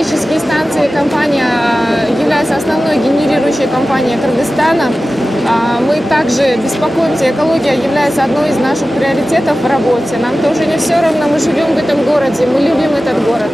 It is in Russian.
электрические станции компания является основной генерирующей компанией Кыргызстана. Мы также беспокоимся, экология является одной из наших приоритетов в работе. Нам тоже не все равно, мы живем в этом городе, мы любим этот город.